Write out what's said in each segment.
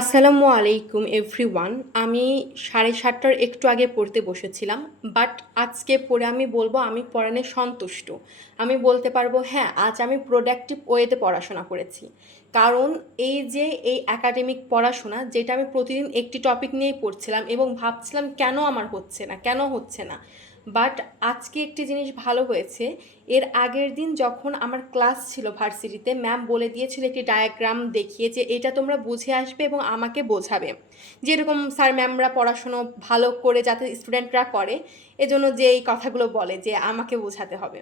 আসসালামু আলাইকুম এভরিওয়ান। আমি 7:30টার একটু আগে পড়তে বসেছিলাম। বাট আজকে পড়ে আমি বলব আমি পড়ানে সন্তুষ্ট। আমি বলতে পারবো হ্যাঁ, আজ আমি প্রোডাক্টিভ ওয়েতে পড়াশোনা করেছি। কারণ এই যে এই একাডেমিক পড়াশোনা যেটা আমি প্রতিদিন একটি টপিক নিয়েই পড়ছিলাম এবং ভাবছিলাম কেন আমার হচ্ছে না, কেন হচ্ছে না। বাট আজকে একটি জিনিস ভালো হয়েছে। এর আগের দিন যখন আমার ক্লাস ছিল ভার্সিটিতে, ম্যাম বলে দিয়েছিল একটি ডায়াগ্রাম দেখিয়ে যে এটা তোমরা বুঝে আসবে এবং আমাকে বোঝাবে। যেরকম স্যার ম্যামরা পড়াশুনো ভালো করে যাতে স্টুডেন্টরা করে, এজন্য যে এই কথাগুলো বলে যে আমাকে বোঝাতে হবে।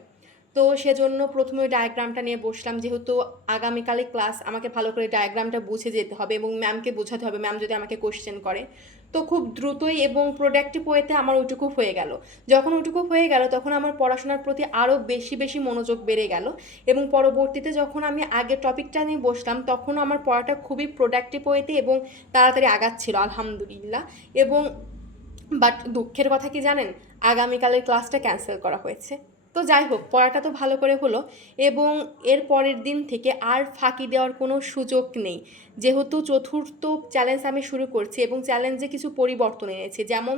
তো সেজন্য প্রথমে ওই ডায়াগ্রামটা নিয়ে বসলাম, যেহেতু আগামীকালে ক্লাস, আমাকে ভালো করে ডায়াগ্রামটা বুঝে যেতে হবে এবং ম্যামকে বোঝাতে হবে, ম্যাম যদি আমাকে কোশ্চেন করে। তো খুব দ্রুতই এবং প্রোডাক্টিভ ওয়েতে আমার ওইটুকু হয়ে গেল। যখন ওইটুকু হয়ে গেল তখন আমার পড়াশোনার প্রতি আরও বেশি বেশি মনোযোগ বেড়ে গেল এবং পরবর্তীতে যখন আমি আগের টপিকটা নিয়ে বসলাম তখন আমার পড়াটা খুবই প্রোডাক্টিভ ওয়েতে এবং তাড়াতাড়ি আগাচ্ছিল আলহামদুলিল্লাহ। এবং বাট দুঃখের কথা কি জানেন, আগামীকালের ক্লাসটা ক্যান্সেল করা হয়েছে। তো যাই হোক, পড়াটা তো ভালো করে হলো এবং এর পরের দিন থেকে আর ফাঁকি দেওয়ার কোনো সুযোগ নেই। যেহেতু চতুর্থ চ্যালেঞ্জ আমি শুরু করছি এবং চ্যালেঞ্জে কিছু পরিবর্তন এনেছি, যেমন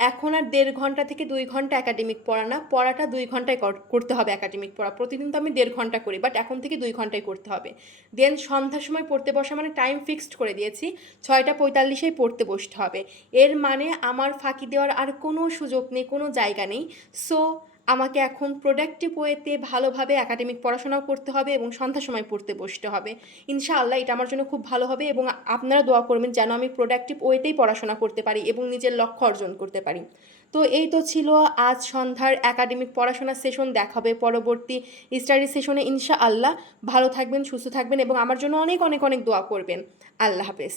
এখন আর 1.5 ঘন্টা থেকে 2 ঘন্টা একাডেমিক পড়া না, পড়াটা 2 ঘন্টায় করতে হবে। একাডেমিক পড়া প্রতিদিন তো আমি 1.5 ঘন্টা করি, বাট এখন থেকে 2 ঘন্টায় করতে হবে। দেন সন্ধ্যার সময় পড়তে বসা মানে টাইম ফিক্সড করে দিয়েছি, 6টা 45-এই পড়তে বসতে হবে। এর মানে আমার ফাঁকি দেওয়ার আর কোনো সুযোগ নেই, কোনো জায়গা নেই। সো আমাকে এখন প্রোডাক্টিভ ওয়েতে ভালোভাবে একাডেমিক পড়াশোনাও করতে হবে এবং সন্ধ্যার সময় পড়তে বসতে হবে। ইনশাআল্লাহ এটা আমার জন্য খুব ভালো হবে এবং আপনারা দোয়া করবেন যেন আমি প্রোডাক্টিভ ওয়েতেই পড়াশোনা করতে পারি এবং নিজের লক্ষ্য অর্জন করতে পারি। তো এই তো ছিল আজ সন্ধ্যার একাডেমিক পড়াশোনার সেশন। দেখাবে পরবর্তী স্টাডি সেশনে ইনশাআল্লাহ। ভালো থাকবেন, সুস্থ থাকবেন এবং আমার জন্য অনেক অনেক অনেক দোয়া করবেন। আল্লাহ হাফেজ।